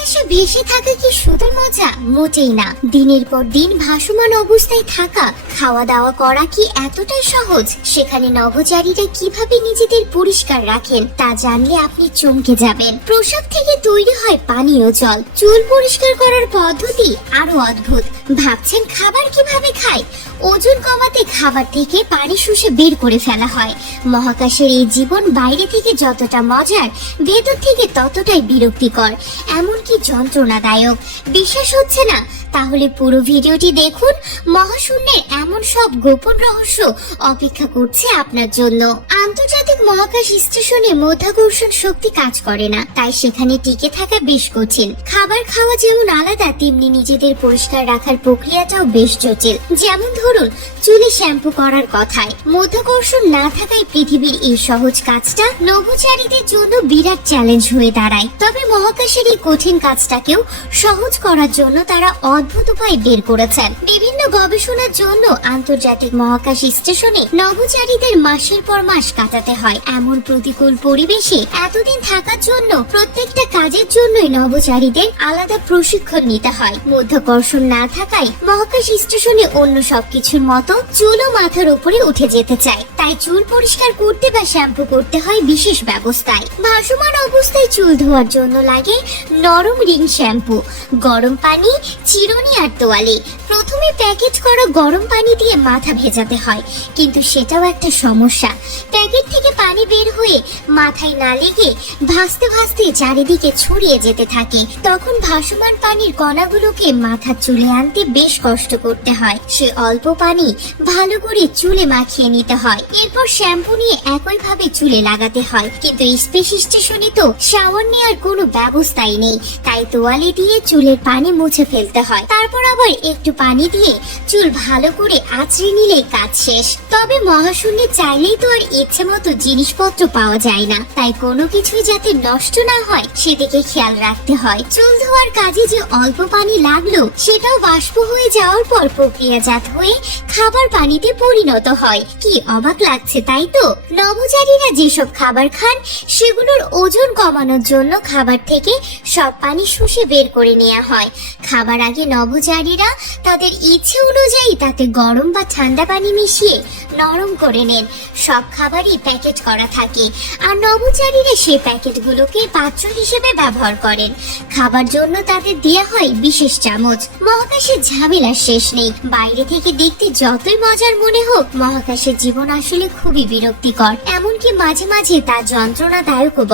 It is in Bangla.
মহাকাশে ভেসে থাকা কি শুধু মজা? মোটেই না। দিনের পর দিন ভাসমান অবস্থায় থাকা খাওয়া দাওয়া করা কি এতটাই সহজ? সেখানে নভোচারীরা কীভাবে নিজেদের পরিষ্কার রাখেন, তা জানলে আপনি চমকে যাবেন। প্রসাব থেকে তৈরি হয় পানীয় জল। চুল পরিষ্কার করার পদ্ধতি আরও অদ্ভুত। ভাবছেন খাবার কীভাবে খায়? ওজন কমাতে খাবার থেকে পানি শুষে বের করে ফেলা হয়। মহাকাশের এই জীবন বাইরে থেকে যতটা মজার, ভেতর থেকে ততটাই বিরক্তিকর। এমনকি যন্ত্রণাদায়ক। বিশ্বাস হচ্ছে না? তাহলে পুরো ভিডিওটি দেখুন। মহাশূন্যের এমন সব গোপন রহস্য অপেক্ষা করছে আপনার জন্য। মহাকাশ স্টেশনে মধ্যাকর্ষণ শক্তি কাজ করে না, তাই সেখানে টিকে থাকা বেশ কঠিন। খাবার খাওয়া যেমন আলাদা, তেমনি নিজেদের পরিষ্কার রাখার প্রক্রিয়াটাও বেশ জটিল। যেমন ধরুন, চুলে শ্যাম্পু করার কথায়, মধ্যাকর্ষণ না থাকায় পৃথিবীর এই সহজ কাজটা নভোচারীদের জন্য বিরাট চ্যালেঞ্জ হয়ে দাঁড়ায়। তবে মহাকাশের এই কঠিন কাজটাকেও সহজ করার জন্য তারা অদ্ভুত উপায় বের করেছেন। বিভিন্ন গবেষণার জন্য আন্তর্জাতিক মহাকাশ স্টেশনে নভোচারীদের মাসের পর মাস কাটাতে হয়। এমন প্রতিকূল পরিবেশে এতদিন থাকার জন্য প্রত্যেকটা কাজের জন্যই নভোচারীদের আলাদা প্রশিক্ষণ নিতে হয়। মধ্যাকর্ষণ না থাকায় মহাকাশ স্টেশনে অন্য সবকিছুর মতো চুলও মাথার উপরে উঠে যেতে চায়। তাই চুল পরিষ্কার করতে বা শ্যাম্পু করতে হয় বিশেষ ব্যবস্থায়। ভাসমান অবস্থায় চুল ধোয়ার জন্য লাগে নরম রিং শ্যাম্পু, গরম পানি, চিরুনি আর তোয়ালে। প্রথমে প্যাকেট করা গরম পানি দিয়ে মাথা ভেজাতে হয়, কিন্তু সেটাও একটা সমস্যা। প্যাকেট থেকে হয়ে মাথায় না লেগে ভাসতে ভাসতে চারিদিকে ছড়িয়ে যেতে থাকে। তখন ভাসমান পানির কণাগুলোকে মাথার চুলে আনতে বেশ কষ্ট করতে হয়। সে অল্প পানি ভালো করে চুলে মাখিয়ে নিতে হয়। এরপর শ্যাম্পু নিয়ে একইভাবে চুলে লাগাতে হয়। কিন্তু স্পেস স্টেশনে তো শাওয়ার নেওয়ার কোনো ব্যবস্থাই নেই। তাই তোয়ালে দিয়ে চুলের পানি মুছে ফেলতে হয়। তারপর আবার একটু পানি দিয়ে চুল ভালো করে আঁচড়ে নিলেই কাজ শেষ। তবে মহাশূন্যে চাইলেই তো আর ইচ্ছে মতো জিনিসপত্র পাওয়া যায় না। তাই কোনো কিছুই যাতে নষ্ট না হয়, সেদিকে খেয়াল রাখতে হয়। চুল ধোয়ার কাজে যে অল্প পানি লাগল, সেটাও বাষ্প হয়ে যাওয়ার পর প্রক্রিয়াজাত হয়ে খাবার পানিতে পরিণত হয়। কি অবাক লাগছে, তাই তো? নবচারীরা যেসব খাবার খান, সেগুলোর ওজন কমানোর জন্য খাবার থেকে সব পানি শুষে বের করে নেওয়া হয়। খাবার আগে নবচারীরা তাদের ইচ্ছে অনুযায়ী তাতে গরম বা ঠান্ডা পানি মিশিয়ে নরম করে নেন। সব খাবারই প্যাকেট করা থাকে। আর নবচারীরা সেই প্যাকেটগুলোকে পাত্র হিসেবে ব্যবহার করেন। খাবার জন্য তাদের দেওয়া হয় বিশেষ চামচ। মহাকাশের ঝামেলার শেষ নেই। বাইরে থেকে দেখতে যতই মজার মনে হোক, মহাকাশের জীবন আসলে খুবই বিরক্তিকর। এমনকি মাঝে মাঝে তা যন্ত্রণাদায়কও।